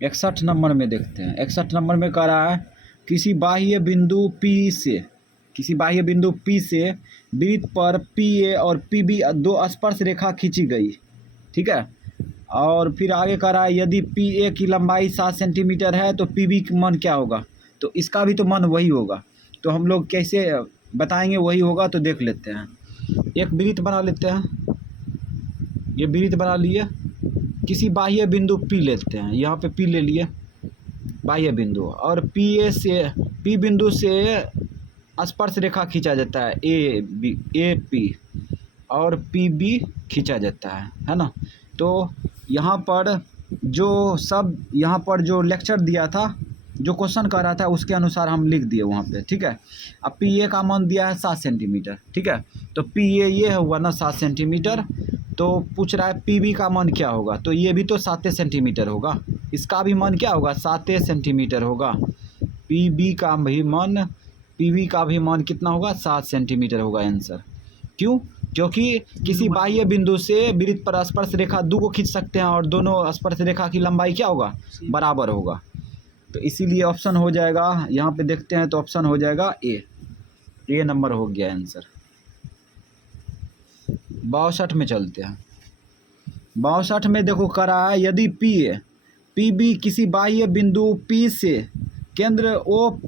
61 number में देखते हैं। 61 नंबर में कह रहा है किसी बाह्य बिंदु P से वृत्त पर PA और PB दो स्पर्श रेखा खींची गई, ठीक है। और फिर आगे कह रहा है यदि PA की लंबाई 7 सेंटीमीटर है तो PB का मान क्या होगा। तो इसका भी तो मान वही होगा, तो हम लोग कैसे बताएंगे वही होगा। तो देख लेते हैं, एक वृत्त बना लेते हैं। ये वृत्त बना लिए, किसी बाह्य बिंदु P लेते हैं, यहाँ पे P ले लिए बाह्य बिंदु, और P बिंदु से स्पर्श रेखा खींचा जाता है AP और PB खींचा जाता है ना। तो यहाँ पर जो लेक्चर दिया था, जो क्वेश्चन कर रहा था उसके अनुसार हम लिख दिए वहाँ पे, ठीक है। अब PA का मान दिया है 7 सेंटीमीटर, ठीक है। तो PA ये हुआ ना 7 सेंटीमीटर, तो पूछ रहा है PB का मान क्या होगा। तो ये भी तो 7 सेंटीमीटर होगा, इसका भी मान क्या होगा 7 सेंटीमीटर होगा। PB का भी मान कितना होगा 7 सेंटीमीटर होगा आंसर। क्यों? क्योंकि किसी बाह्य बिंदु से वृत्त पर स्पर्श रेखा दो को खींच सकते हैं और दोनों स्पर्श रेखा की लंबाई क्या होगा, बराबर होगा। तो इसीलिए ऑप्शन हो जाएगा, यहाँ पे देखते हैं तो ऑप्शन हो जाएगा ए नंबर हो गया आंसर। 62 में चलते हैं। 62 में देखो कह रहा है यदि PB किसी बाह्य बिंदु P से केंद्र O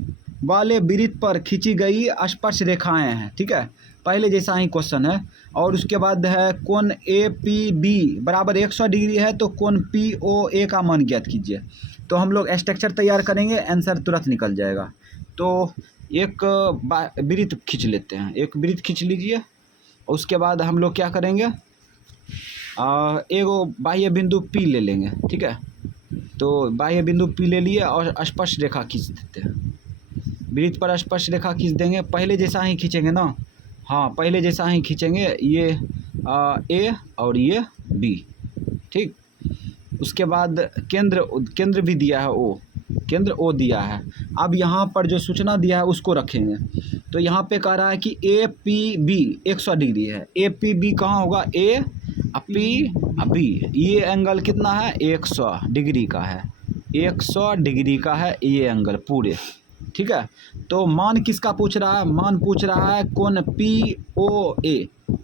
वाले वृत्त पर खींची गई स्पर्श रेखाएं हैं, ठीक है। पहले जैसा ही क्वेश्चन है। और उसके बाद है कोण APB बराबर 100 डिग्री है, तो कोण POA का मान ज्ञात कीजिए। तो हम लोग स्ट्रक्चर तैयार करेंगे, आंसर तुरंत निकल जाएगा। तो एक वृत्त खींच लेते हैं, एक वृत्त खींच लीजिए। उसके बाद हम लोग क्या करेंगे, एगो बाह्य बिंदु P ले लेंगे, ठीक है। तो बाह्य बिंदु P ले लिए और स्पर्श रेखा खींच देते हैं, वृत्त पर स्पर्श रेखा खींच देंगे। पहले जैसा ही खींचेंगे ना, हाँ पहले जैसा ही खींचेंगे, ये A और ये B, ठीक। उसके बाद केंद्र भी दिया है केंद्र O दिया है। अब यहाँ पर जो सूचना दिया है उसको रखेंगे। तो यहाँ पे कह रहा है कि APB 100 डिग्री है। APB कहाँ होगा, B, ये एंगल कितना है 100 डिग्री का है, 100 डिग्री का है ये एंगल पूरे, ठीक है। तो मान किसका पूछ रहा है, मान पूछ रहा है कोण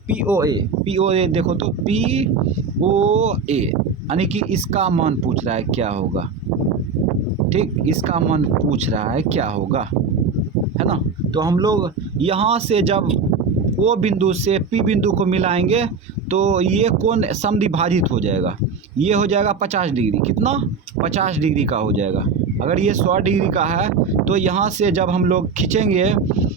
POA देखो तो POA, यानी कि इसका मान पूछ रहा है क्या होगा, ठीक। इसका मान पूछ रहा है क्या होगा, है ना। तो हम लोग यहाँ से जब O बिंदु से P बिंदु को मिलाएंगे तो ये कोण समद्विभाजित हो जाएगा, ये हो जाएगा 50 डिग्री, कितना 50 डिग्री का हो जाएगा। अगर ये 100 डिग्री का है तो यहाँ से जब हम लोग खींचेंगे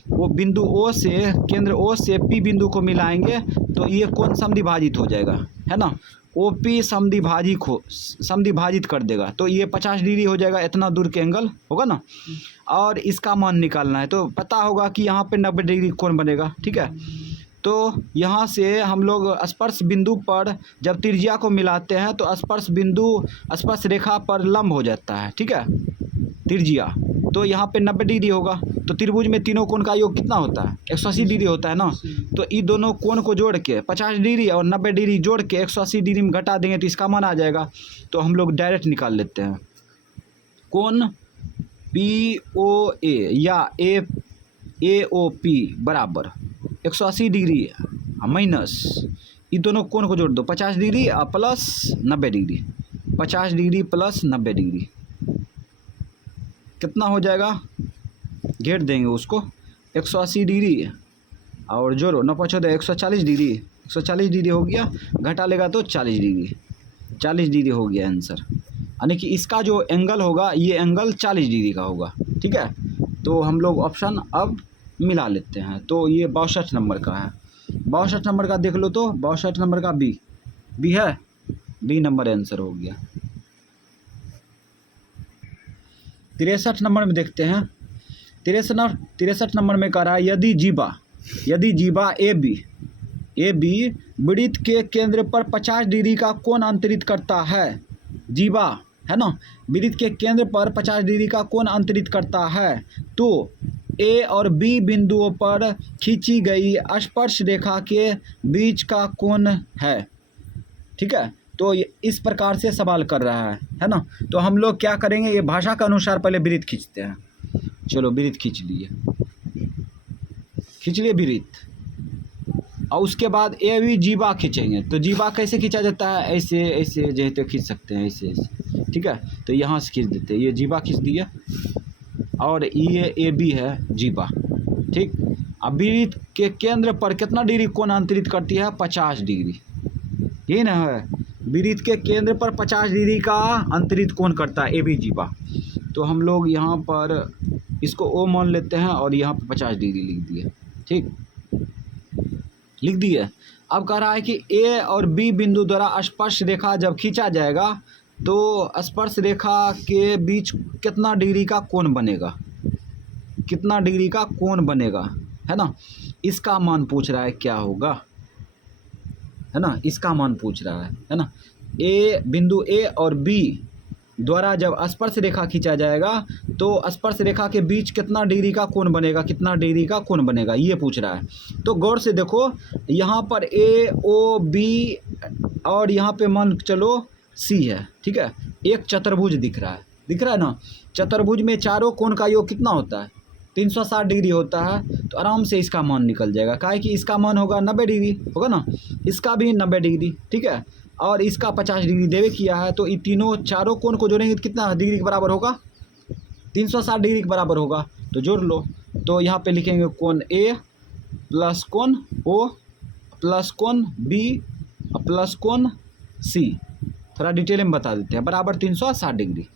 वो बिंदु O से, केंद्र O से P बिंदु को मिलाएंगे तो ये कोण समद्विभाजित हो जाएगा, है ना। OP समद्विभाजित कर देगा, तो ये 50 डिग्री हो जाएगा, इतना दूर के एंगल होगा ना। और इसका मान निकालना है, तो पता होगा कि यहाँ पे 90 डिग्री कोण बनेगा, ठीक है। तो यहाँ से हम लोग स्पर्श बिंदु पर जब त्रिज्या को मिलाते हैं तो स्पर्श रेखा पर लंब हो जाता है, ठीक है, त्रिज्या। तो यहाँ पे 90 डिग्री होगा। तो त्रिभुज में तीनों कोण का योग कितना होता है 180 डिग्री होता है ना। तो इन दोनों कोण को जोड़ के 50 डिग्री और 90 डिग्री जोड़ के 180 डिग्री में घटा देंगे तो इसका मान आ जाएगा। तो हम लोग डायरेक्ट निकाल लेते हैं, कोण POA या AOP बराबर 180 डिग्री माइनस इन दोनों कोण को जोड़ दो, 50 degree plus 90 degree, 50 degree plus 90 degree कितना हो जाएगा, घेर देंगे उसको 180 डिग्री और जोड़ो 9 5 140 डिग्री, 140 डिग्री हो गया, घटा लेगा तो 40 डिग्री हो गया आंसर। यानी कि इसका जो एंगल होगा ये एंगल 40 डिग्री का होगा, ठीक है। तो हम लोग ऑप्शन अब मिला लेते हैं। तो ये 62 नंबर का है, 62 नंबर का देख लो, तो 62 नंबर का बी है, बी नंबर आंसर हो गया। 63 नंबर में देखते हैं। 63 नंबर में कह रहा है यदि जीवा AB वृत्त के केंद्र पर 50 डिग्री का कोण अंतरित करता है, जीवा है ना, वृत्त के केंद्र पर 50 डिग्री का कोण अंतरित करता है, तो A और B बिंदुओं पर खींची गई स्पर्श रेखा के बीच का कोण है, ठीक है। तो इस प्रकार से सवाल कर रहा है ना। तो हम लोग क्या करेंगे, ये भाषा के अनुसार पहले वृत्त खींचते हैं। चलो वृत्त खींच लिए, वृत्त। और उसके बाद ये भी जीवा खींचेंगे। तो जीवा कैसे खींचा जाता है, ऐसे ऐसे जैसे खींच सकते हैं, ऐसे ऐसे, ठीक है। तो यहाँ से खींच देते हैं, ये जीवा खींच दिया, और ये भी है जीवा, ठीक। अब वृत्त के केंद्र पर कितना डिग्री कोण अंतरित करती है, 50 डिग्री, यही ना है। वृत्त के केंद्र पर 50 डिग्री का अंतरित कोण करता है, ए बी जीवा। तो हम लोग यहाँ पर इसको ओ मान लेते हैं, और यहाँ पर 50 डिग्री लिख दिए, ठीक, लिख दिए। अब कह रहा है कि ए और बी बिंदु द्वारा स्पर्श रेखा जब खींचा जाएगा तो स्पर्श रेखा के बीच कितना डिग्री का कोण बनेगा, कितना डिग्री का कोण बनेगा, है ना। इसका मान पूछ रहा है क्या होगा, है ना, इसका मान पूछ रहा है ना। ए बिंदु ए और बी द्वारा जब स्पर्श रेखा खींचा जाएगा तो स्पर्श रेखा के बीच कितना डिग्री का कोण बनेगा, कितना डिग्री का कोण बनेगा, ये पूछ रहा है। तो गौर से देखो, यहाँ पर ए ओ बी और यहाँ पे मान चलो सी है, ठीक है। एक चतुर्भुज दिख रहा है ना। चतुर्भुज में चारों कोण का योग कितना होता है, 360 डिग्री होता है। तो आराम से इसका मान निकल जाएगा, काहे कि इसका मान होगा 90 डिग्री होगा ना, इसका भी 90 डिग्री, ठीक है, और इसका 50 डिग्री देवे किया है। तो ये तीनों चारों कोण को जोड़ेंगे तो कितना डिग्री के बराबर होगा, 360 डिग्री के बराबर होगा। तो जोड़ लो। तो यहाँ पे लिखेंगे कोण ए प्लस कोण ओ प्लस कोण बी प्लस कोण सी। थोड़ा डिटेल में बता देते हैं, बराबर 360 डिग्री।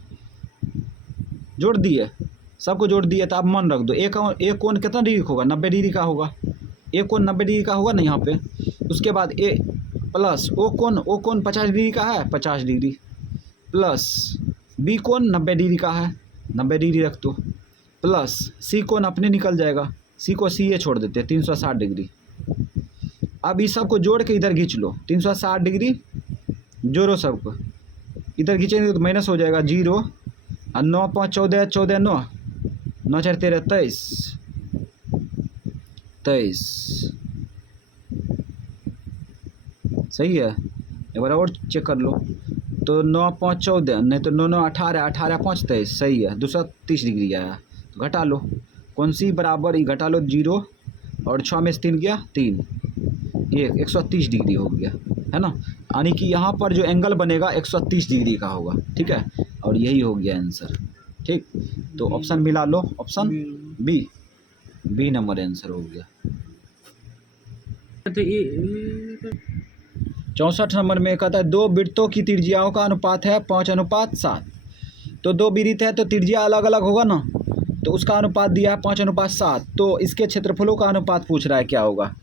जोड़ दिए, सबको जोड़ दिए। तो आप मन रख दो, एक कोण कितना डिग्री का होगा, 90 डिग्री का होगा। एक कोण 90 डिग्री का होगा ना यहाँ पे। उसके बाद ए प्लस ओ कोण 50 डिग्री का है, 50 डिग्री, प्लस बी कोण 90 डिग्री का है, 90 डिग्री रख दो, प्लस सी कोण अपने निकल जाएगा, सी को सी ए छोड़ देते हैं, 360 डिग्री। अब इस सबको जोड़ के इधर खींच लो, 360 डिग्री जोड़ो सबको, इधर खींचेंगे तो माइनस हो जाएगा 0, और 9 5 14 14 9 9 4 13 23 23, सही है। एक बार और चेक कर लो। तो 9 5 14, नहीं तो 9 9 18 18 5 23, सही है। दूसरा 30 डिग्री आया, तो घटा लो। कौन सी बराबर, ये घटा लो 0, और 6 में से 3 गया 3, ये 130 डिग्री हो गया, है ना। यानी कि यहाँ पर जो एंगल बनेगा 130 डिग्री का होगा, ठीक है। और यही हो गया आंसर, ठीक। तो ऑप्शन मिला लो, ऑप्शन बी नंबर आंसर हो गया। 64 नंबर में कहता है दो वृत्तों की त्रिज्याओं का अनुपात है 5:7। तो दो वृत्त है तो त्रिज्या अलग अलग होगा ना, तो उसका अनुपात दिया है 5:7। तो इसके क्षेत्रफलों का अनुपात पूछ रहा है क्या होगा।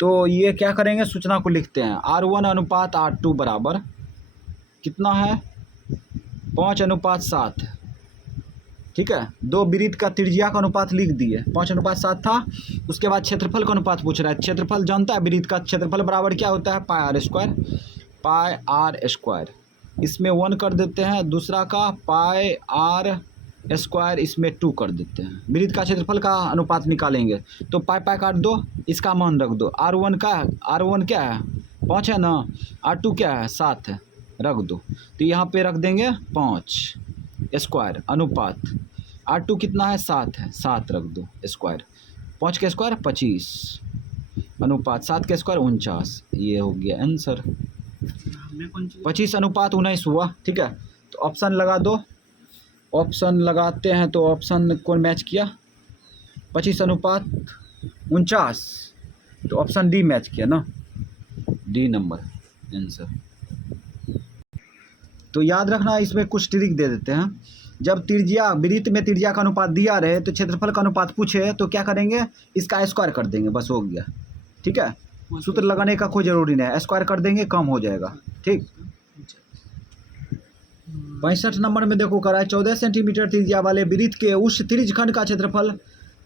तो ये क्या करेंगे, सूचना को लिखते हैं, R1 अनुपात R2 बराबर कितना है, 5:7, ठीक है। दो वृत्त का त्रिज्या का अनुपात लिख दिए, 5:7 था। उसके बाद क्षेत्रफल का अनुपात पूछ रहा है। क्षेत्रफल जानता है, वृत्त का क्षेत्रफल बराबर क्या होता है, पाई आर स्क्वायर। इसमें 1 कर देते हैं, दूसरा का पाई आर स्क्वायर, इसमें 2 कर देते हैं। वृत्त का क्षेत्रफल का अनुपात निकालेंगे तो पाई काट दो, इसका मान रख दो। R1 क्या है 5 है ना, R2 क्या है 7 है, रख दो। तो यहाँ पे रख देंगे 5 स्क्वायर अनुपात, R2 कितना है 7 है, 7 रख दो स्क्वायर, 5 के स्क्वायर 25 अनुपात 7 के स्क्वायर 49। ये हो गया आंसर, 25:19 हुआ, ठीक है। तो ऑप्शन लगा दो, ऑप्शन लगाते हैं तो ऑप्शन कौन मैच किया, 25:49, तो ऑप्शन डी मैच किया ना, डी नंबर आंसर। तो याद रखना, इसमें कुछ ट्रिक दे देते हैं। जब त्रिज्या वृत्त में त्रिज्या का अनुपात दिया रहे तो क्षेत्रफल का अनुपात पूछे तो क्या करेंगे, इसका स्क्वायर कर देंगे, बस हो गया, ठीक है। सूत्र लगाने का कोई ज़रूरी नहीं, स्क्वायर कर देंगे कम हो जाएगा, ठीक। 65 नंबर में देखो करा है 14 सेंटीमीटर त्रिज्या वाले वृत्त के उस त्रिज्यखंड का क्षेत्रफल,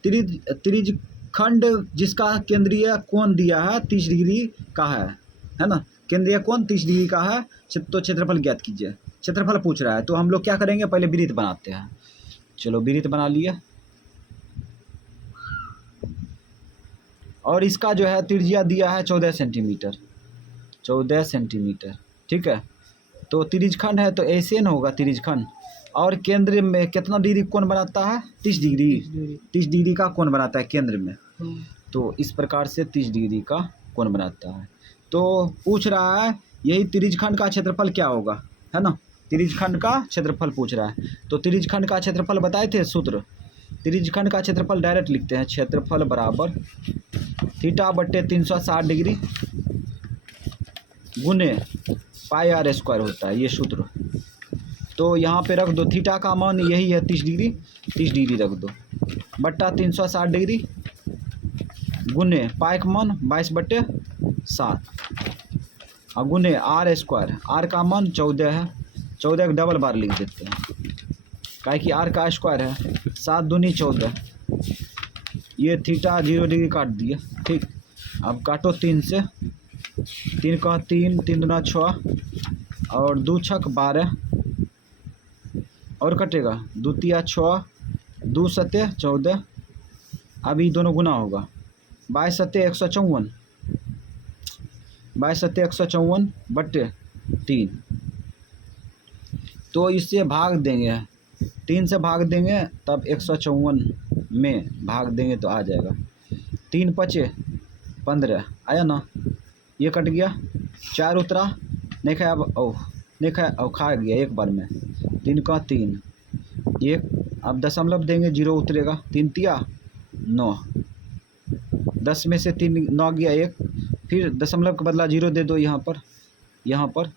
त्रिज्यखंड जिसका केंद्रीय कोण दिया है 30 डिग्री का है ना, केंद्रीय कोण 30 डिग्री का है। तो क्षेत्रफल ज्ञात कीजिए, क्षेत्रफल पूछ रहा है। तो हम लोग क्या करेंगे, पहले वृत्त बनाते हैं। चलो वृत्त बना लिए, और इसका जो है त्रिज्या दिया है 14 सेंटीमीटर, 14 सेंटीमीटर, ठीक है। तो त्रिज्यखंड है तो ऐसे न होगा त्रिज्यखंड। और केंद्र में कितना डिग्री कोण बनाता है? 30 डिग्री। 30 डिग्री का कोण बनाता है केंद्र में। तो इस प्रकार से 30 डिग्री का कोण बनाता है। तो पूछ रहा है यही त्रिज्यखंड का क्षेत्रफल क्या होगा, है ना। त्रिज्यखंड का क्षेत्रफल पूछ रहा है। तो त्रिज्यखंड का क्षेत्रफल बताए थे सूत्र। त्रिज्यखंड का क्षेत्रफल डायरेक्ट लिखते हैं, क्षेत्रफल बराबर थीटा बट्टे 360 डिग्री गुने पाई आर स्क्वायर होता है, ये सूत्र। तो यहाँ पे रख दो, थीटा का मान यही है 30 डिग्री, 30 डिग्री रख दो, बट्टा 360 डिग्री गुने पाई का मान 22/7 और गुने आर स्क्वायर। आर का मान 14 है, 14 का डबल बार लिख देते हैं, काहे कि आर का स्क्वायर है। 7 दूनी 14, ये थीटा 0 डिग्री काट दिया। ठीक, अब काटो 3 से, 3 का 3, 3 दूना 6 और 2 छक 12 और कटेगा 2 तिया 6, 2 सत्ते 14। अब ये दोनों गुना होगा, 22 सत्ते 154, 22 सत्ते 154 बट्टे 3। तो इससे भाग देंगे, 3 से भाग देंगे तब 154 में भाग देंगे तो आ जाएगा। 3 पचे 15 आया ना, ये कट गया, 4 उतरा नहीं खाया, अब नहीं खाया, खा गया एक बार में। 3 का 3 1, अब दशमलव देंगे 0 उतरेगा, 3 तिया 9, 10 में से 3 9 गया 1, फिर दशमलव का बदला 0 दे दो यहाँ पर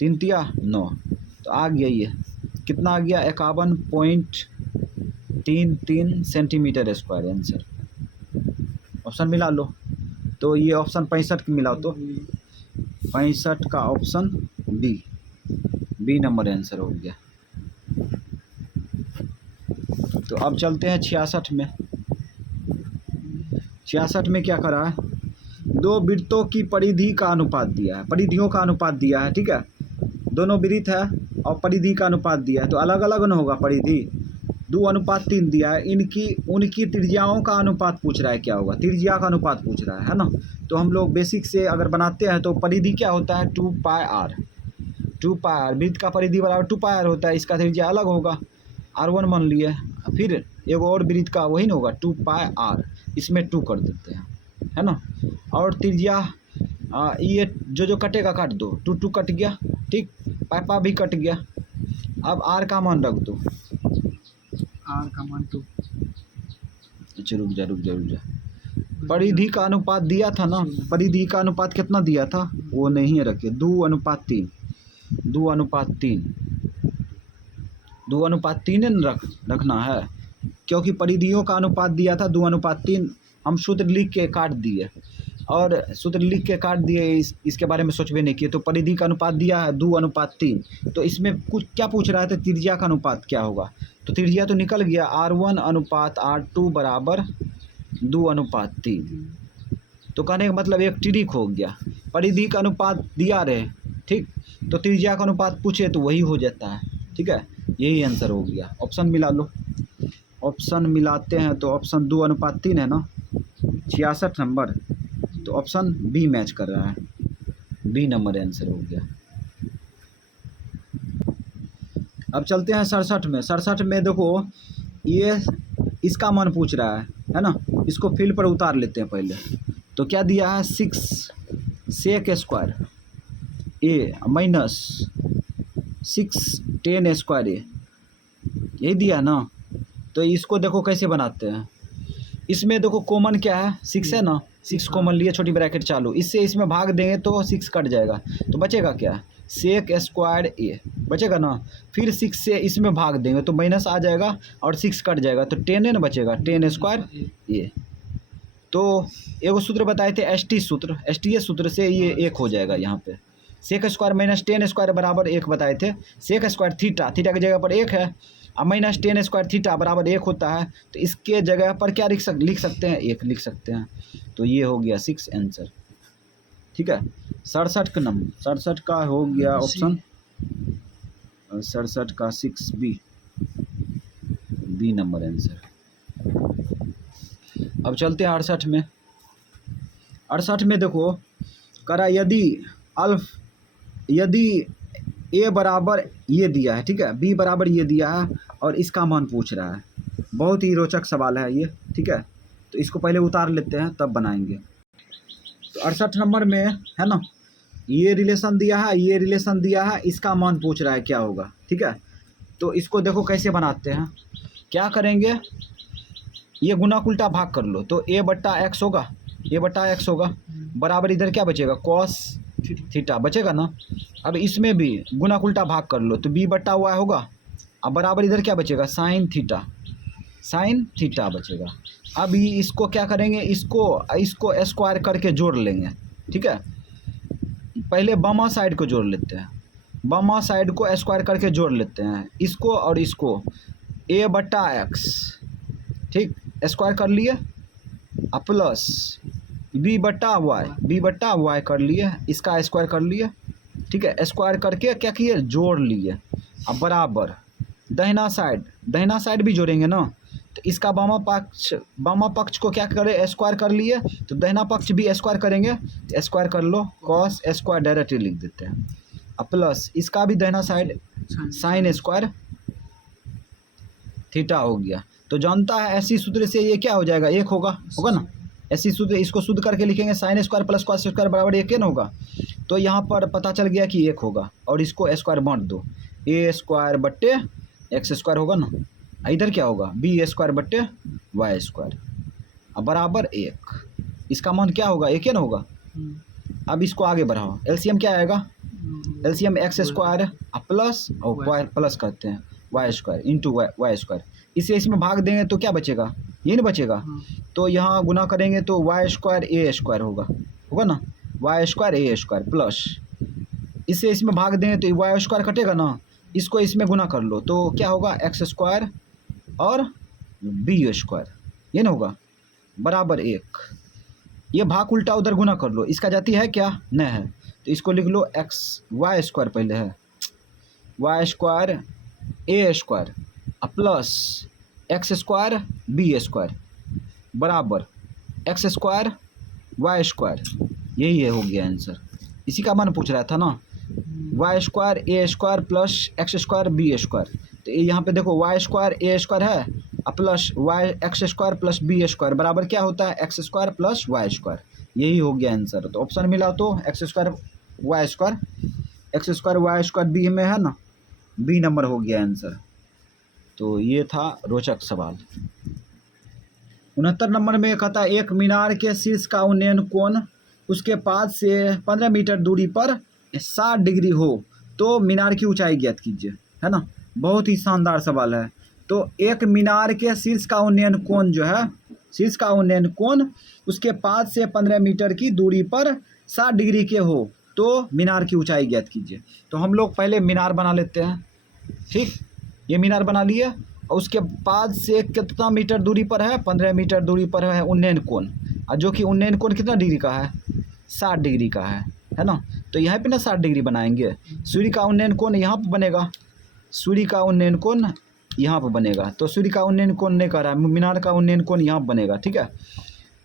3 तिया 9, तो आ गया ये कितना आ गया 51.33 सेंटीमीटर स्क्वायर आंसर। ऑप्शन मिला लो, तो ये ऑप्शन 65 मिला, तो 65 का ऑप्शन बी नंबर आंसर हो गया। तो अब चलते हैं 66 में। 66 में क्या करा है, 2 वृत्तों की परिधि का अनुपात दिया है, परिधियों का अनुपात दिया है। ठीक है, दोनों वृत्त है और परिधि का अनुपात दिया है, तो अलग अलग न होगा परिधि। 2:3 दिया है, उनकी त्रिज्याओं का अनुपात पूछ रहा है क्या होगा, त्रिज्या का अनुपात पूछ रहा है ना। तो हम लोग बेसिक से अगर बनाते हैं तो परिधि क्या होता है 2πr। 2πr वृत्त का परिधि बराबर 2πr होता है, इसका त्रिज्या अलग होगा, r1 मान लिए। फिर एक और वृत्त का वही ना होगा 2πr, इसमें 2 कर देते हैं, है ना। और त्रिज्या ये जो कटेगा काट दो, 2 2 कट गया। ठीक, पाइपा भी कट गया। अब r का मान रख दो, आर का मान 2। अच्छा रुक जा, परिधि का अनुपात दिया था ना, परिधि का अनुपात कितना दिया था वो नहीं रखे, 2:3, 2:3, 2:3 रखना है, क्योंकि परिधियों का अनुपात दिया था 2:3। हम सूत्र लिख के काट दिए, और सूत्र लिख के काट दिए, इसके बारे में सोचबे नहीं किए। तो परिधि का अनुपात दिया है 2:3, तो इसमें कुछ क्या पूछ रहा था, त्रिज्या का अनुपात क्या होगा। तो त्रिज्या तो निकल गया, R1:R2 बराबर 2:3। तो कहने का मतलब एक ट्रिक हो गया, परिधि का अनुपात दिया रहे, ठीक, तो त्रिज्या का अनुपात पूछे तो वही हो जाता है। ठीक है, यही आंसर हो गया। ऑप्शन मिला लो, ऑप्शन मिलाते हैं तो ऑप्शन 2:3 है ना, 66 नंबर, तो ऑप्शन बी मैच कर रहा है, बी नंबर आंसर हो गया। अब चलते हैं 67 में। 67 में देखो, ये इसका मान पूछ रहा है ना, इसको फील्ड पर उतार लेते हैं पहले। तो क्या दिया है 6 सेक स्क्वायर ए माइनस 6 10 स्क्वायर ए, यही दिया ना। तो इसको देखो कैसे बनाते हैं, इसमें देखो कॉमन क्या है 6 है ना, 6 कॉमन लिए, छोटी ब्रैकेट चालू, इससे इसमें भाग देंगे तो 6 कट जाएगा, तो बचेगा क्या सेक स्क्वायर ए बचेगा ना। फिर 6 से इसमें भाग देंगे तो माइनस आ जाएगा और 6 कट जाएगा, तो 10 है ना बचेगा, 10 स्क्वायर ए। तो एगो सूत्र बताए थे एस टी सूत्र, एस टी सूत्र से ये 1 हो जाएगा यहाँ पे। सेक स्क्वायर माइनस 10 स्क्वायर बराबर 1 बताए थे। सेक स्क्वायर थीटा, थीटा की जगह पर 1 है, अब माइनस 10 स्क्वायर थीटा बराबर 1 होता है, तो इसके जगह पर क्या लिख सकते हैं 1 लिख सकते हैं। तो ये हो गया 6 आंसर। ठीक है, 67 का नंबर, 67 का हो गया ऑप्शन, 67 का 6 बी नंबर आंसर। अब चलते हैं 68 में। 68 में देखो करा, यदि ए बराबर ये दिया है, ठीक है, बी बराबर ये दिया है और इसका मान पूछ रहा है। बहुत ही रोचक सवाल है ये, ठीक है। तो इसको पहले उतार लेते हैं तब बनाएंगे। तो 68 नंबर में है ना, ये रिलेशन दिया है, ये रिलेशन दिया है, इसका मान पूछ रहा है क्या होगा, ठीक है। तो इसको देखो कैसे बनाते हैं, क्या करेंगे, ये गुना उल्टा भाग कर लो तो ए बट्टा एक्स होगा, ए बट्टा एक्स होगा, बराबर इधर क्या बचेगा, कॉस थीटा बचेगा ना। अब इसमें भी गुना उल्टा भाग कर लो तो बी बट्टा वाई होगा, अब बराबर इधर क्या बचेगा, साइन थीटा, साइन थीटा बचेगा। अब ये इसको क्या करेंगे, इसको स्क्वायर करके जोड़ लेंगे, ठीक है। पहले बामा साइड को जोड़ लेते हैं, बामा साइड को स्क्वायर करके जोड़ लेते हैं, इसको और इसको, ए बट्टा एक्स, ठीक, स्क्वायर कर लिए, अब प्लस बी बट्टा वाई कर लिए, इसका स्क्वायर कर लिए, ठीक है, स्क्वायर करके क्या किए, जोड़ लिए। अब बराबर दाहिना साइड भी जोड़ेंगे ना, तो इसका बामा पक्ष को क्या करे, स्क्वायर कर लिए, तो दाहिना पक्ष भी स्क्वायर करेंगे, स्क्वायर कर लो, कॉस स्क्वायर डायरेक्टली लिख देते हैं। अब प्लस इसका भी दाहिना साइड साइन स्क्वायर थीटा हो गया। तो जानता है ऐसी सूत्र से ये क्या हो जाएगा, एक होगा ना, ऐसी सूत्र, इसको शुद्ध करके लिखेंगे, sine square plus cos square बराबर एक न होगा। तो यहाँ पर पता चल गया कि एक होगा, और इसको स्क्वायर बांट दो, ए स्क्वायर बट्टे एक्स स्क्वायर होगा ना, इधर क्या होगा, बी स्क्वायर बट्टे वाई स्क्वायर, अब बराबर एक, इसका मान क्या होगा, एक न होगा। अब इसको आगे बढ़ाओ, एलसीएम क्या आएगा, एलसीएम एक्स स्क्वायर प्लस और वाई प्लस करते हैं Y square into Y square, इसे इसमें भाग देंगे तो क्या बचेगा, ये नहीं बचेगा। तो यहाँ गुना करेंगे तो वाई स्क्वायर ए स्क्वायर होगा ना, Y square A square plus, इसे इसमें भाग देंगे तो वाई स्क्वायर कटेगा ना, इसको इसमें गुना कर लो तो क्या होगा, एक्स स्क्वायर और बी स्क्वायर, ये ना होगा, बराबर एक। ये भाग उल्टा उधर गुना कर लो, इसका जाती है क्या, नहीं है, तो इसको लिख लो एक्स वाई स्क्वायर पहले है, Y square A square plus X square B square बराबर एक्स स्क्वायर वाई स्क्वायर, यही है, हो गया आंसर। इसी का मान पूछ रहा था ना, Y square A square plus X square B square. तो यहाँ पे देखो वाई स्क्वायर ए स्क्वायर है plus Y X square plus B square बराबर क्या होता है, X square plus Y square, यही हो गया आंसर। तो ऑप्शन मिला तो X square Y square B में है ना, बी नंबर हो गया आंसर। तो ये था रोचक सवाल। 69 नंबर में कहता है एक मीनार के शीर्ष का उन्नयन कोण उसके पास से 15 मीटर दूरी पर 60 डिग्री हो तो मीनार की ऊंचाई ज्ञात कीजिए, है ना। बहुत ही शानदार सवाल है। तो एक मीनार के शीर्ष का उन्नयन कोण जो है, शीर्ष का उन्नयन कोण उसके पास से 15 मीटर की दूरी पर 60 डिग्री के हो तो मीनार की ऊंचाई ज्ञात कीजिए। तो हम लोग पहले मीनार बना लेते हैं, ठीक, ये मीनार बना लिए और उसके पास से कितना मीटर दूरी पर है, 15 मीटर दूरी पर है उन्नयन कोण, और जो कि उन्नयन कोण कितना डिग्री का है, 60 डिग्री का है ना। तो यहाँ पे ना 60 डिग्री बनाएंगे, सूर्य का उन्नयन कोण यहाँ पर बनेगा, सूर्य का उन्नयन कोण यहाँ पर बनेगा, तो सूर्य का उन्नयन कोण नहीं कर रहा है, मीनार का उन्नयन कोण यहाँ पर बनेगा, ठीक है।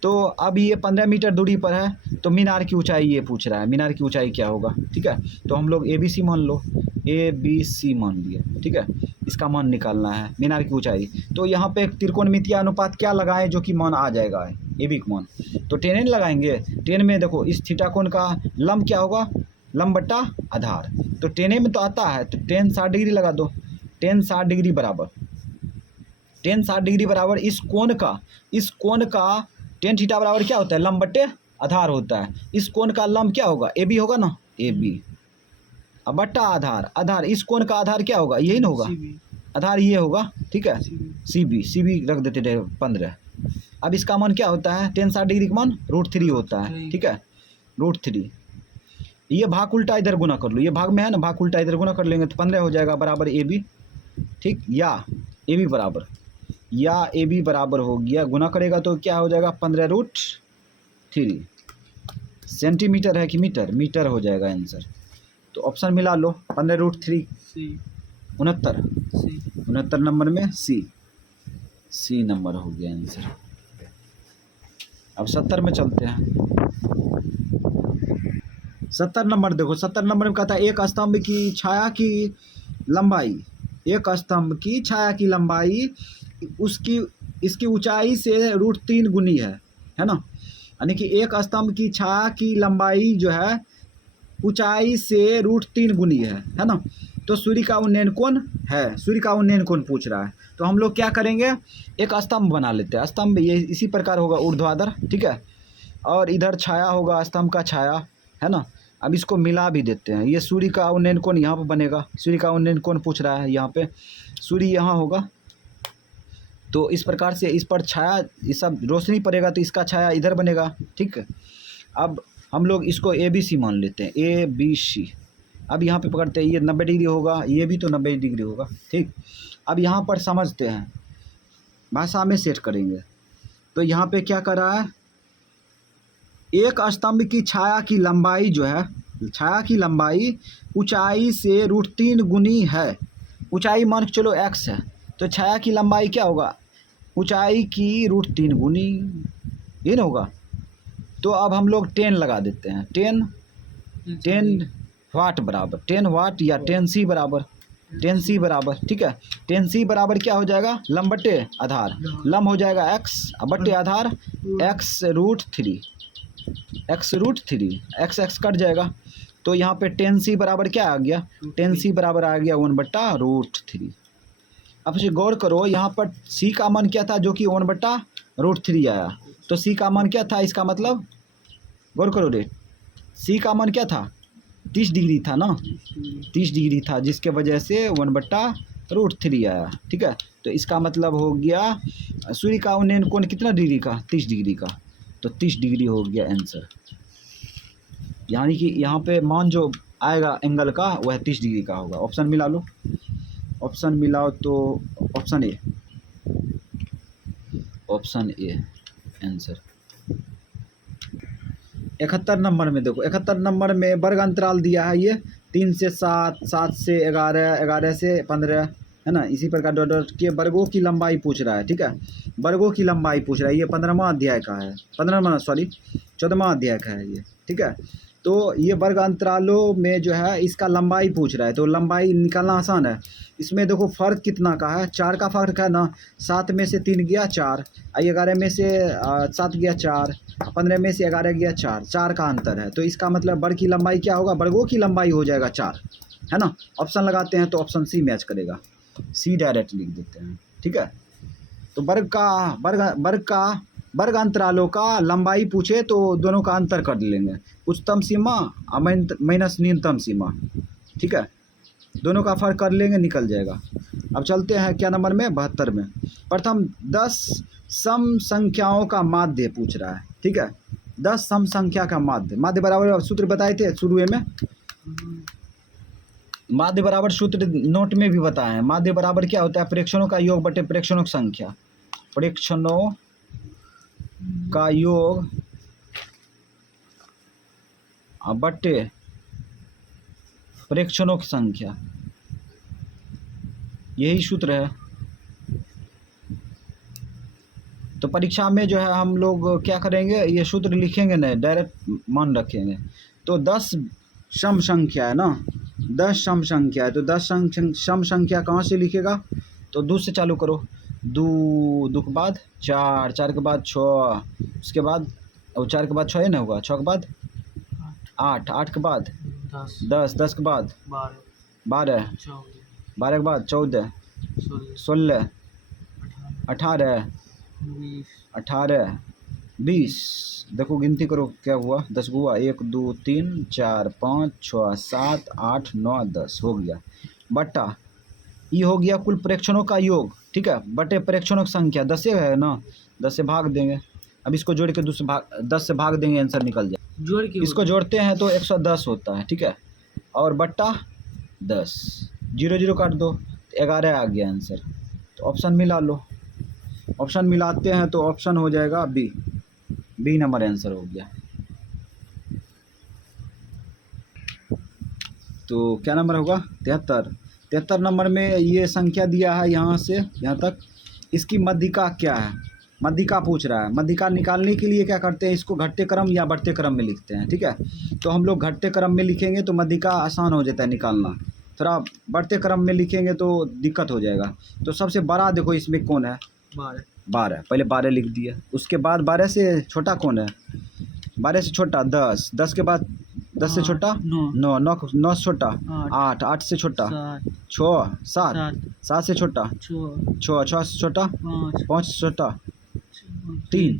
तो अब ये 15 मीटर दूरी पर है तो मीनार की ऊंचाई ये पूछ रहा है, मीनार की ऊंचाई क्या होगा, ठीक है। तो हम लोग ABC मान लो, ABC मान लिए, ठीक है, इसका मान निकालना है मीनार की ऊंचाई। तो यहाँ पे एक त्रिकोणमितीय अनुपात क्या लगाएं जो कि मान आ जाएगा AB का मान, तो 10n लगाएंगे। 10 में देखो इस थीटा कोण का लंब क्या होगा, लंब बट्टा आधार, तो 10 में तो आता है, तो 10 60 डिग्री लगा दो, 10 60 डिग्री बराबर 10 60 डिग्री बराबर इस कोण का 10 थीटा बराबर क्या होता है, लंब बट्टे आधार होता है। इस कोण का लंब क्या होगा, AB होगा ना, AB, अब बट्टा आधार इस कोण का आधार क्या होगा, यही ना होगा, आधार ये होगा, ठीक है, CB रख देते थे 15। अब इसका मान क्या होता है, 10 60 डिग्री का मान √3 होता है, ठीक है, √3। ये भाग उल्टा इधर गुना कर लो, ये भाग में है ना, भाग उल्टा इधर गुना कर लेंगे तो 15 हो जाएगा बराबर AB, ठीक, या AB बराबर हो गया, गुना करेगा तो क्या हो जाएगा, 15√3 सेंटीमीटर है कि मीटर हो जाएगा आंसर। तो ऑप्शन मिला लो, 15√3 69 नंबर में सी नंबर हो गया आंसर। अब 70 में चलते हैं। 70 नंबर देखो, 70 नंबर में कहता है एक स्तंभ की छाया की लंबाई, एक स्तंभ की छाया की लंबाई उसकी इसकी ऊंचाई से √3 गुनी है ना। यानी कि एक स्तंभ की छाया की लंबाई जो है ऊंचाई से √3 गुनी है ना। तो सूर्य का उन्नयन कोण है, सूर्य का उन्नयन कोण पूछ रहा है। तो हम लोग क्या करेंगे, एक स्तंभ बना लेते हैं। स्तंभ ये इसी प्रकार होगा, ऊर्ध्वाधर, ठीक है। और इधर छाया होगा, स्तंभ का छाया, है ना। अब इसको मिला भी देते हैं। ये सूर्य का उन्नयन कोण यहाँ पर बनेगा, सूर्य का उन्नयन कोण पूछ रहा है। यहाँ पे सूर्य यहाँ होगा, तो इस प्रकार से इस पर छाया, ये सब रोशनी पड़ेगा तो इसका छाया इधर बनेगा, ठीक है। अब हम लोग इसको ABC मान लेते हैं, ABC। अब यहाँ पे पकड़ते हैं, ये 90 डिग्री होगा, ये भी तो 90 डिग्री होगा, ठीक। अब यहाँ पर समझते हैं, भाषा में सेट करेंगे। तो यहाँ पे क्या कर रहा है, एक स्तंभ की छाया की लंबाई जो है, छाया की लंबाई ऊंचाई से √3 गुनी है। ऊंचाई मान के चलो x है, तो छाया की लंबाई क्या होगा, ऊंचाई की √3 गुनी, ये ना होगा। तो अब हम लोग 10 लगा देते हैं, 10 वाट बराबर, 10 वाट या 10C बराबर, 10C बराबर, ठीक है। 10C बराबर क्या हो जाएगा, लंब बटे आधार, लंब हो जाएगा x बटे आधार x√3, x कट जाएगा। तो यहाँ पे 10C बराबर क्या आ गया, 10C बराबर आ गया 1/√3। अब से गौर करो, यहाँ पर C का मान क्या था, जो कि 1/√3 आया। तो C का मान क्या था, इसका मतलब गौर करो रे, C का मान क्या था, 30 डिग्री था ना, 30 डिग्री था, जिसके वजह से 1/√3 आया, ठीक है। तो इसका मतलब हो गया सूर्य का उन्नयन कोण कितना डिग्री का, 30 डिग्री का। तो 30 डिग्री हो गया आंसर। यानी कि यहाँ पे मान जो आएगा एंगल का वह 30 डिग्री का होगा। ऑप्शन मिला लो, ऑप्शन मिलाओ तो option A, option A answer. 71 number में देखो, 71 नंबर में वर्ग अंतराल दिया है, ये 3 से 7, 7 से 11, 11 से 15, है ना। इसी प्रकार डॉट डॉट के वर्गों की लंबाई पूछ रहा है, ठीक है। वर्गों की लंबाई पूछ रहा है, ये 15वां अध्याय का है, 14वां अध्याय का है ये, ठीक है। तो ये वर्ग अंतरालों में जो है इसका लंबाई पूछ रहा है, तो लंबाई निकालना आसान है। इसमें देखो फ़र्क कितना का है, 4 का फ़र्क है ना। 7 में से 3 गया 4, 11 में से 7 गया 4, 15 में से 11 गया 4, 4 का अंतर है। तो इसका मतलब वर्ग की लंबाई क्या होगा, वर्गों की लंबाई हो जाएगा 4, है ना। ऑप्शन लगाते हैं तो ऑप्शन C मैच करेगा, C डायरेक्ट लिख देते हैं, ठीक है। तो वर्ग अंतरालों का लंबाई पूछे तो दोनों का अंतर कर लेंगे, उच्चतम सीमा माइनस न्यूनतम सीमा, ठीक है। दोनों का फर्क कर लेंगे, निकल जाएगा। अब चलते हैं क्या नंबर में, 72 में। प्रथम 10 सम संख्याओं का माध्य पूछ रहा है, ठीक है। 10 सम संख्या का माध्य, माध्य बराबर सूत्र बताए थे शुरू में, माध्य बराबर सूत्र नोट में भी बताए हैं। माध्य बराबर क्या होता है, प्रेक्षणों का योग बटे प्रेक्षणों की संख्या, प्रेक्षणों का योग बटे प्रेक्षणों की संख्या, यही सूत्र है। तो परीक्षा में जो है हम लोग क्या करेंगे, ये सूत्र लिखेंगे नहीं, डायरेक्ट मान रखेंगे। तो 10 सम संख्या है ना, 10 सम संख्या है, तो 10 सम संख्या कहाँ से लिखेगा, तो 2 से चालू करो, 2 के बाद 4, 4 के बाद 6, उसके बाद और 4 के बाद 6 ना होगा, 6 के बाद 8, 8 के बाद 10, 10 के बाद 12, 12 के बाद 14, 16, 18, 20। देखो गिनती करो क्या हुआ, 10 हुआ, 1 2 3 4 5 6 7 8 9 10 हो गया। बट्टा ये हो गया कुल प्रेक्षणों का योग, ठीक है, बटे प्रेक्षणों की संख्या 10 से है ना, 10 से भाग देंगे। अब इसको जोड़ के 10 से भाग देंगे, आंसर निकल जाए। जोड़ के इसको जोड़ते हैं तो 110 होता है, ठीक है, और बट्टा 10, 0 0 काट दो, 11 आ गया आंसर। तो ऑप्शन मिला लो, ऑप्शन मिलाते हैं तो ऑप्शन हो जाएगा बी नंबर आंसर हो गया। तो क्या नंबर होगा, 73 नंबर में ये संख्या दिया है यहाँ से यहाँ तक, इसकी मध्यिका क्या है, मध्यिका पूछ रहा है। मध्यिका निकालने के लिए क्या करते हैं, इसको घटते क्रम या बढ़ते क्रम में लिखते हैं, ठीक है। तो हम लोग घटते क्रम में लिखेंगे तो मध्यिका आसान हो जाता है निकालना, थोड़ा बढ़ते क्रम में लिखेंगे तो दिक्कत हो जाएगा। तो सबसे बड़ा देखो इसमें कौन है, 12 12। पहले 12 लिख दिया, उसके बाद 12 से छोटा कौन है, 12 से छोटा 10, 10 के बाद 10 से छोटा 9 9, 9 से छोटा 8 8, 8 से छोटा 7 6, 7, 7 7 से छोटा 6 6, 6 से छोटा 5 5 से छोटा 3।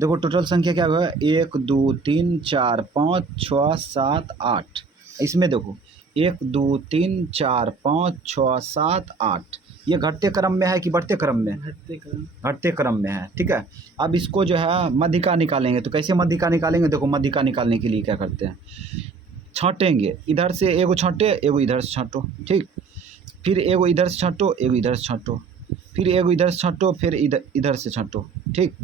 देखो टोटल संख्या क्या हुआ, 1 2 3 4 5 6 7 8। इसमें देखो 1 2 3 4 5 6 7 8, ये घटते क्रम में है कि बढ़ते क्रम में, घटते क्रम में है, ठीक है। अब इसको जो है मध्यिका निकालेंगे, तो कैसे मध्यिका निकालेंगे, देखो मध्यिका निकालने के लिए क्या करते हैं, छाँटेंगे, इधर से एगो छाँटे, एगो इधर से छाँटो, ठीक। फिर एगो इधर से छाँटो, एगो इधर से छाँटो, फिर एगो इधर से छाँटो, फिर इधर से छाँटो, ठीक।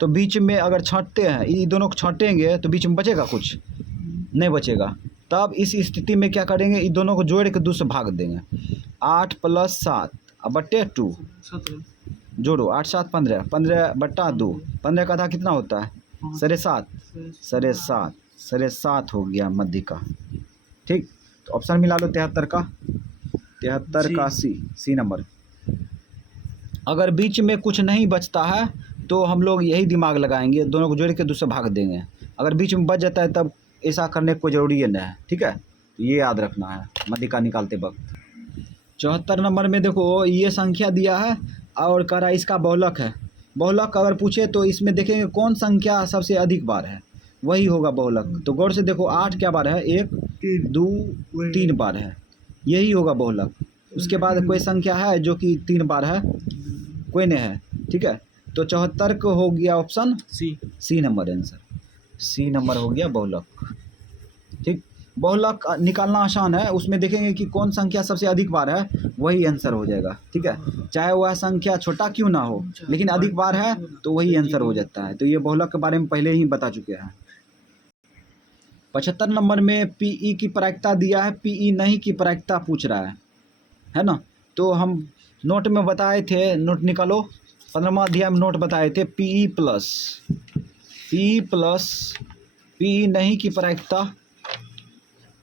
तो बीच में अगर छाँटते हैं, ये दोनों को छाँटेंगे तो बीच में बचेगा कुछ नहीं बचेगा। तब इस स्थिति में क्या करेंगे, इन दोनों को जोड़ के 2 से भाग देंगे। 8 + 7 अब बट्टे 2 जोड़ो, 8 7 15, 15 बट्टा 2, 15 का आधा कितना होता है, 7.5, 7.5, 7.5 हो गया मध्यिका, ठीक। तो ऑप्शन मिला लो 73 का, 73 का सी नंबर। अगर बीच में कुछ नहीं बचता है तो हम लोग यही दिमाग लगाएंगे, दोनों को जोड़ के 2 से भाग देंगे। अगर बीच में बच जाता है तब ऐसा करने की कोई ज़रूरी है नहीं है, ठीक है। तो ये याद रखना है मध्यिका निकालते वक्त। 74 नंबर में देखो ये संख्या दिया है और कह रहा है इसका बहुलक है। बहुलक अगर पूछे तो इसमें देखेंगे कौन संख्या सबसे अधिक बार है, वही होगा बहुलक। तो गौर से देखो 8 क्या बार है, 1 2 3 बार है, यही होगा बहुलक। उसके बाद कोई संख्या है जो कि 3 बार है, कोई नहीं है, ठीक है। तो 74 को हो गया option C number answer, C number हो गया बहुलक, ठीक। बहुलक निकालना आसान है, उसमें देखेंगे कि कौन संख्या सबसे अधिक बार है, वही आंसर हो जाएगा, ठीक है। चाहे वह संख्या छोटा क्यों ना हो, लेकिन अधिक बार है तो वही आंसर हो जाता है। तो ये बहुलक के बारे में पहले ही बता चुके हैं। 75 नंबर में पीई की प्रायिकता दिया है, पीई नहीं की प्रायिकता पूछ रहा है ना। तो हम नोट में बताए थे, नोट निकालो, 15वां अध्याय में नोट बताए थे, पीई प्लस पीई नहीं की प्रायिकता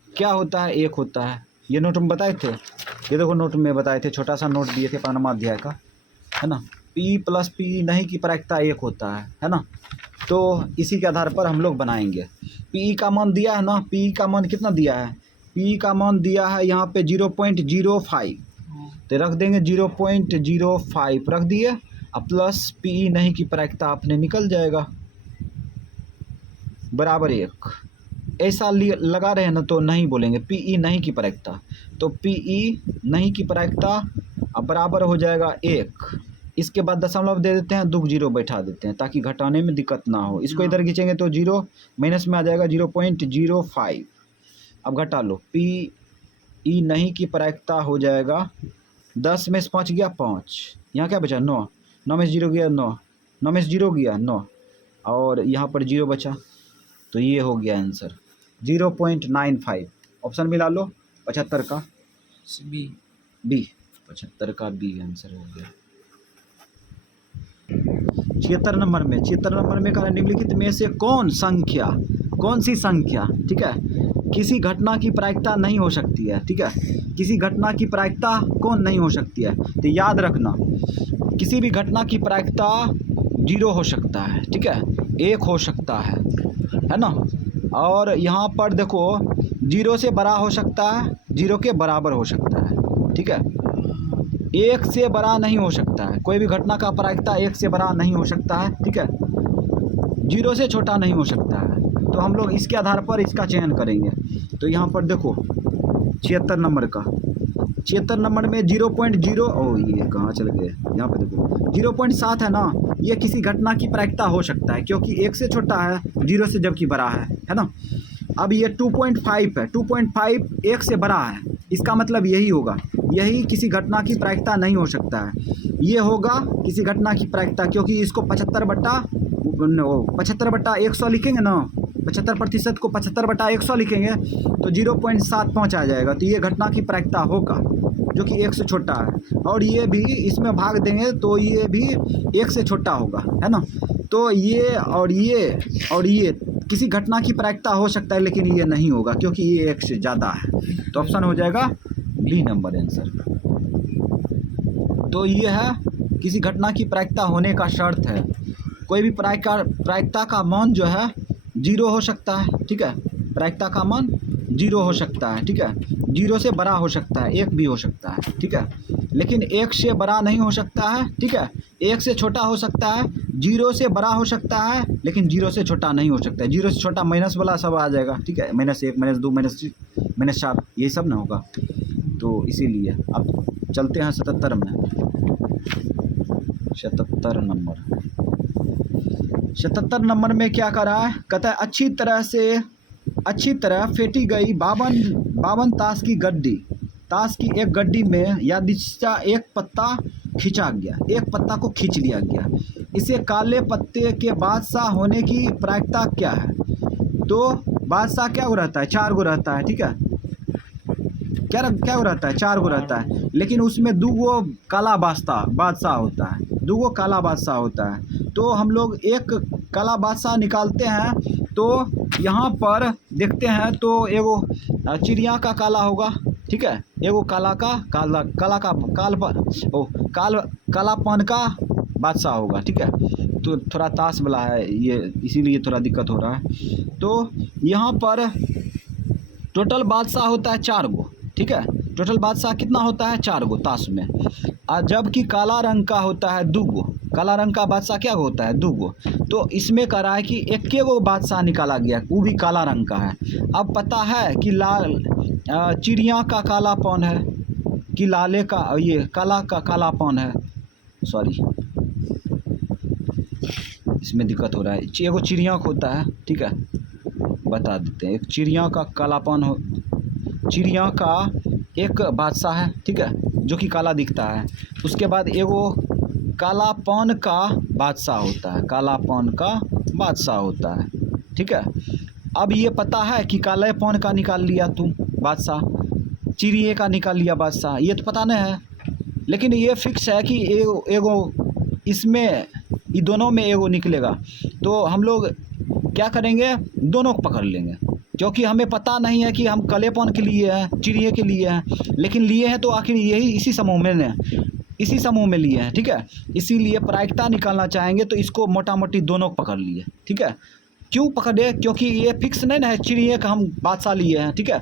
क्या होता है, 1 होता है। ये नोट में बताए थे, ये देखो नोट में बताए थे, छोटा सा नोट दिए थे 15वां अध्याय का, है ना। पी प्लस पी नहीं की प्रायिकता 1 होता है ना। तो इसी के आधार पर हम लोग बनाएंगे। पी का मान दिया है ना, पी का मान कितना दिया है, पी का मान दिया है यहाँ पे 0.05, तो रख देंगे 0.05 रख दिए, अब प्लस पी नहीं की प्रायिकता अपने निकल जाएगा बराबर 1। ऐसा लगा रहे हैं ना तो नहीं बोलेंगे, पीई नहीं की प्रायिकता, तो पीई नहीं की प्रायिकता अब बराबर हो जाएगा 1। इसके बाद दशमलव दे देते हैं, 2 0 बैठा देते हैं ताकि घटाने में दिक्कत ना हो। इसको इधर खींचेंगे तो 0 माइनस में आ जाएगा 0.05। अब घटा लो, पीई नहीं की प्रायिकता हो जाएगा 10 में से 5 गया 5, यहाँ क्या बचा 9, 9 में से 0 गया 9, 9 में से 0 गया 9, और यहाँ पर 0 बचा, तो ये हो गया आंसर 0.95। ऑप्शन मिला लो 75 का बी, 75 का बी आंसर हो गया। 76 नंबर में, 76 नंबर में कहा निम्नलिखित में से कौन सी संख्या, ठीक है, किसी घटना की प्रायिकता नहीं हो सकती है, ठीक है। किसी घटना की प्रायिकता कौन नहीं हो सकती है, तो याद रखना किसी भी घटना की प्रायिकता 0 हो सकता है, ठीक है, 1 हो सकता है ना। और यहाँ पर देखो 0 से बड़ा हो सकता है, 0 के बराबर हो सकता है, ठीक है। 1 से बड़ा नहीं हो सकता है, कोई भी घटना का प्रायिकता 1 से बड़ा नहीं हो सकता है, ठीक है। 0 से छोटा नहीं हो सकता है, तो हम लोग इसके आधार पर इसका चयन करेंगे। तो यहाँ पर देखो 76 नंबर का, 76 नंबर में 0.0, ओ ये कहाँ चल गए, यहाँ पे देखो 0.7 है ना, ये किसी घटना की प्रायिकता हो सकता है क्योंकि 1 से छोटा है, 0 से जबकि बड़ा है ना। अब ये 2.5 है, 2.5 1 से बड़ा है, इसका मतलब यही होगा, यही किसी घटना की प्रायिकता नहीं हो सकता है, ये होगा किसी घटना की प्रायिकता, क्योंकि इसको 75/100 लिखेंगे ना, 75% को 75/100 लिखेंगे तो 0.75 आ जाएगा, तो ये घटना की प्रायिकता होगा, जो कि 1 से छोटा है, और ये भी इसमें भाग देंगे तो ये भी 1 से छोटा होगा, है ना। तो ये और ये किसी घटना की प्रायिकता हो सकता है, लेकिन ये नहीं होगा क्योंकि ये 1 से ज़्यादा है। तो ऑप्शन हो जाएगा बी नंबर आंसर। तो ये है किसी घटना की प्रायिकता होने का शर्त है। कोई भी प्रायिकता का मान जो है 0 हो सकता है, ठीक है। प्रायिकता का मान 0 हो सकता है, ठीक है। 0 से बड़ा हो सकता है, 1 भी हो सकता है, ठीक है। लेकिन 1 से बड़ा नहीं हो सकता है, ठीक है। 1 से छोटा हो सकता है, 0 से बड़ा हो सकता है, लेकिन 0 से छोटा नहीं हो सकता है। 0 से छोटा माइनस वाला सब आ जाएगा, ठीक है। -1, -2, -4 यही सब ना होगा। तो इसीलिए अब चलते हैं 77 में। 77 नंबर। 77 नंबर में क्या करा है, कहता है अच्छी तरह फेंटी गई 52 ताश की गड्डी, ताश की एक गड्डी में यादृच्छा एक पत्ता खींचा गया, एक पत्ता को खींच लिया गया। इसे काले पत्ते के बादशाह होने की प्रायिकता क्या है। तो बादशाह क्या रहता है, 4 गो रहता है, ठीक है। क्या रहता है, 4 गो रहता है, लेकिन उसमें 2 गो काला बादशाह होता है, 2 गो काला बादशाह होता है। तो हम लोग एक काला बादशाह निकालते हैं, तो यहाँ पर देखते हैं तो एगो चिड़िया का काला होगा, ठीक है। एगो कालापन का बादशाह होगा, ठीक है। तो थोड़ा ताश वाला है ये, इसीलिए थोड़ा दिक्कत हो रहा है। तो यहाँ पर टोटल बादशाह होता है 4 गो, ठीक है। टोटल बादशाह कितना होता है, 4 गो ताश में। और जबकि काला रंग का होता है 2 गो, काला रंग का बादशाह क्या होता है, 2 गो। तो इसमें करा है कि 1 गो बादशाह निकाला गया, वो भी काला रंग का है। अब पता है कि चिड़िया का कालापन है कि लाले का ये काला का कालापन है, सॉरी इसमें दिक्कत हो रहा है। एगो चिड़िया होता है, ठीक है, बता देते हैं। एक चिड़िया का कालापन हो, चिड़िया का एक बादशाह है, ठीक है, जो कि काला दिखता है। उसके बाद एगो कालापन का बादशाह होता है, कालापन का बादशाह होता है, ठीक है। अब ये पता है कि कालेपन का निकाल लिया तुम बादशाह, चिड़िए का निकाल लिया बादशाह, ये तो पता नहीं है। लेकिन ये फिक्स है कि एगो इसमें ये दोनों में एगो निकलेगा। तो हम लोग क्या करेंगे, दोनों को पकड़ लेंगे, क्योंकि हमें पता नहीं है कि हम कालेपन के लिए हैं, चिड़िए के लिए हैं, लेकिन लिए हैं तो आखिर यही इसी समूह में लिए हैं, ठीक है। इसीलिए प्रायिकता निकालना चाहेंगे तो इसको मोटा मोटी दोनों को पकड़ लिए, ठीक है। क्यों पकड़े, क्योंकि ये फिक्स नहीं ना है, चिड़िए का हम बादशाह लिए हैं, ठीक है,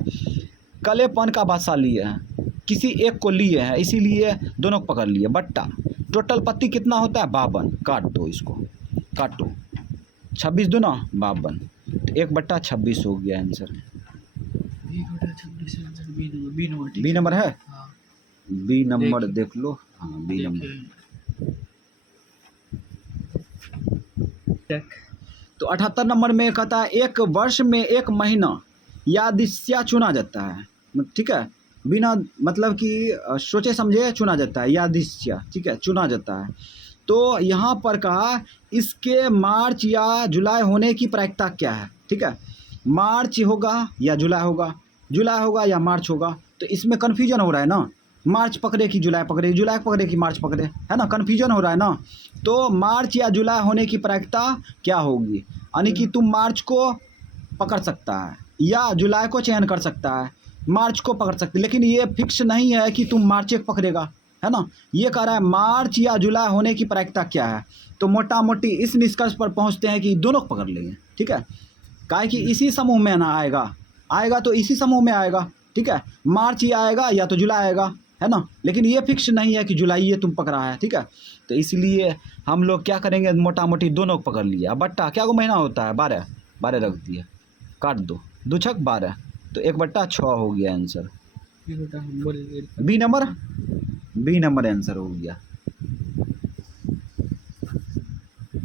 कालेपन का बादशाह लिए हैं, किसी एक को लिए हैं, इसीलिए दोनों को पकड़ लिए। बट्टा टोटल पत्ती कितना होता है, 52। काट दो इसको, काटो, 26 दूना 52, 1/26 हो गया आंसर। बी नंबर है, बी नंबर देख लो, हाँ बी नंबर। तो 78 नंबर में कहता है 1 वर्ष में 1 महीना यादृच्छा चुना जाता है, ठीक है, बिना मतलब कि सोचे समझे चुना जाता है, यादृच्छा, ठीक है, चुना जाता है। तो यहाँ पर कहा इसके मार्च या जुलाई होने की प्रायिकता क्या है, ठीक है। मार्च होगा या जुलाई होगा या मार्च होगा। तो इसमें कन्फ्यूजन हो रहा है ना, मार्च पकड़े कि जुलाई पकड़े, जुलाई पकड़े कि मार्च पकड़े, है ना, कन्फ्यूजन हो रहा है ना। तो मार्च या जुलाई होने की प्रायिकता क्या होगी, यानी कि तुम मार्च को पकड़ सकता है या जुलाई को चयन कर सकता है, मार्च को पकड़ सकते, लेकिन ये फिक्स नहीं है कि तुम मार्च को पकड़ेगा, है ना। ये कह रहा है मार्च या जुलाई होने की प्रायिकता क्या है। तो मोटा मोटी इस निष्कर्ष पर पहुंचते हैं कि दोनों को पकड़ लेंगे, ठीक है। काहे कि इसी समूह में ना आएगा तो इसी समूह में आएगा, ठीक है। मार्च ही आएगा या तो जुलाई आएगा, है ना। लेकिन ये फिक्स नहीं है कि जुलाई ये तुम पकड़ा है, ठीक है। तो इसलिए हम लोग क्या करेंगे, मोटा मोटी दोनों को पकड़ लिया। बट्टा क्या को महीना होता है, 12 रख दिया, काट दो, 2 छक 12, तो 1/6 हो गया आंसर। बी नंबर आंसर हो गया।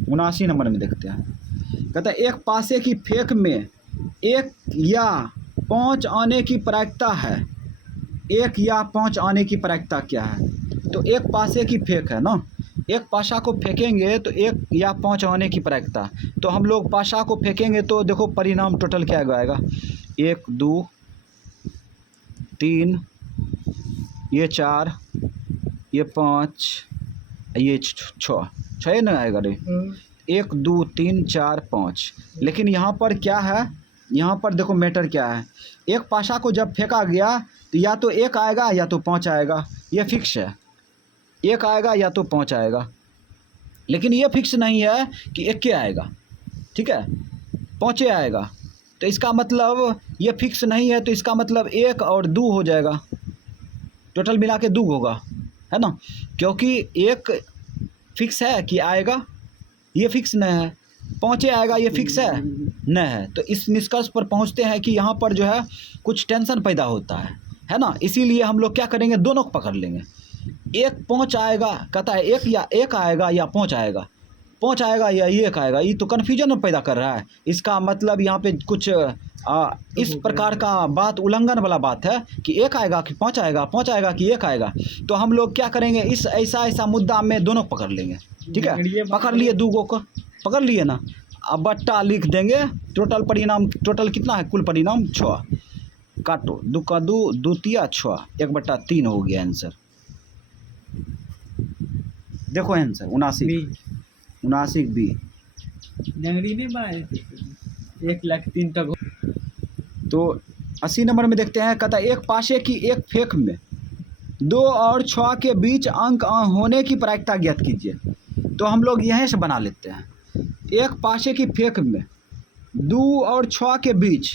79 नंबर में देखते हैं, कहता है 1 पासे की फेंक में 1 या 5 आने की प्रायिकता है, 1 या 5 आने की प्रायिकता क्या है। तो 1 पासे की फेंक है ना, 1 पासा को फेंकेंगे तो 1 या 5 आने की प्रायिकता। तो हम लोग पासा को फेंकेंगे तो देखो परिणाम टोटल क्या आएगा, 1 2 3 ये 4, ये 5, ये 6, 6 ना आएगा रे। 1 2 3 4 5। लेकिन यहाँ पर क्या है, यहाँ पर देखो मैटर क्या है, एक पाशा को जब फेंका गया तो या तो 1 आएगा या तो 5 आएगा, ये फिक्स है। 1 आएगा या तो 5 आएगा, लेकिन ये फिक्स नहीं है कि 1 आएगा, ठीक है, 5 आएगा। तो इसका मतलब ये फिक्स नहीं है, तो इसका मतलब 1 और 2 हो जाएगा, टोटल मिला के 2 होगा, है ना। क्योंकि 1 फिक्स है कि आएगा, ये फिक्स नहीं है। 5 आएगा, ये फिक्स है नहीं है। तो इस निष्कर्ष पर पहुंचते हैं कि यहाँ पर जो है कुछ टेंशन पैदा होता है ना। इसीलिए हम लोग क्या करेंगे, दोनों को पकड़ लेंगे। 1 5 आएगा, कहता है 1 आएगा या 5 आएगा, 5 आएगा या 1 आएगा, ये तो कन्फ्यूजन पैदा कर रहा है। इसका मतलब यहाँ पे कुछ इस प्रकार का बात, उल्लंघन वाला बात है कि 1 आएगा कि 5 आएगा, 5 आएगा कि 1 आएगा। तो हम लोग क्या करेंगे, इस ऐसा मुद्दा में दोनों पकड़ लेंगे, ठीक है। पकड़ लिए, 2 को पकड़ लिए ना। अब बट्टा लिख देंगे, टोटल परिणाम, टोटल कितना है, कुल परिणाम 6। काटो, 2 का 2, 2 तिया 6, 1/3 हो गया आंसर। देखो आंसर 79 बी। जंगली नहीं बनाए 1,03,000 तक। तो 80 नंबर में देखते हैं, कहता है एक पाशे की एक फेंक में 2 और 6 के बीच अंक होने की प्रायिकता ज्ञात कीजिए। तो हम लोग यहीं से बना लेते हैं। एक पाशे की फेंक में 2 और 6 के बीच,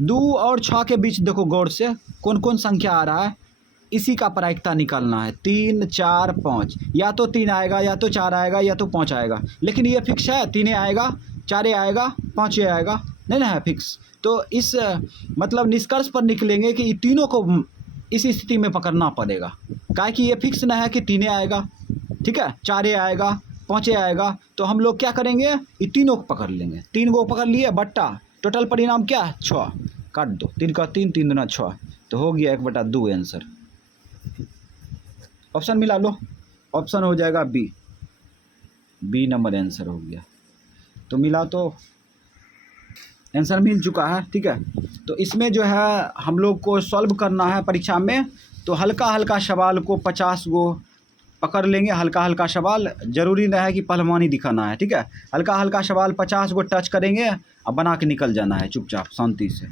2 और 6 के बीच देखो गौर से कौन कौन संख्या आ रहा है, इसी का प्रायिकता निकालना है। 3 4 5, या तो 3 आएगा या तो 4 आएगा या तो 5 आएगा, लेकिन ये फिक्स है, 3 आएगा, 4 आएगा, 5 आएगा, नहीं ना है फिक्स। तो इस मतलब निष्कर्ष पर निकलेंगे कि तीनों को इस स्थिति में पकड़ना पड़ेगा, काहे कि ये फिक्स ना है कि 3 आएगा, ठीक है, 4 आएगा, 5 आएगा। तो हम लोग क्या करेंगे, ये तीनों को पकड़ लेंगे। 3 को पकड़ लिए, बट्टा, टोटल परिणाम क्या है 6, काट दो, 3 का 3, 3 दूना 6, तो हो गया 1/2 आंसर। ऑप्शन मिला लो, ऑप्शन हो जाएगा बी नंबर आंसर हो गया। तो मिला तो आंसर मिल चुका है, ठीक है। तो इसमें जो है हम लोग को सॉल्व करना है परीक्षा में, तो हल्का हल्का सवाल को 50 गो पकड़ लेंगे। हल्का हल्का सवाल, जरूरी नहीं है कि पहलवानी दिखाना है, ठीक है। हल्का हल्का सवाल 50 गो टच करेंगे और बना के निकल जाना है चुपचाप शांति से।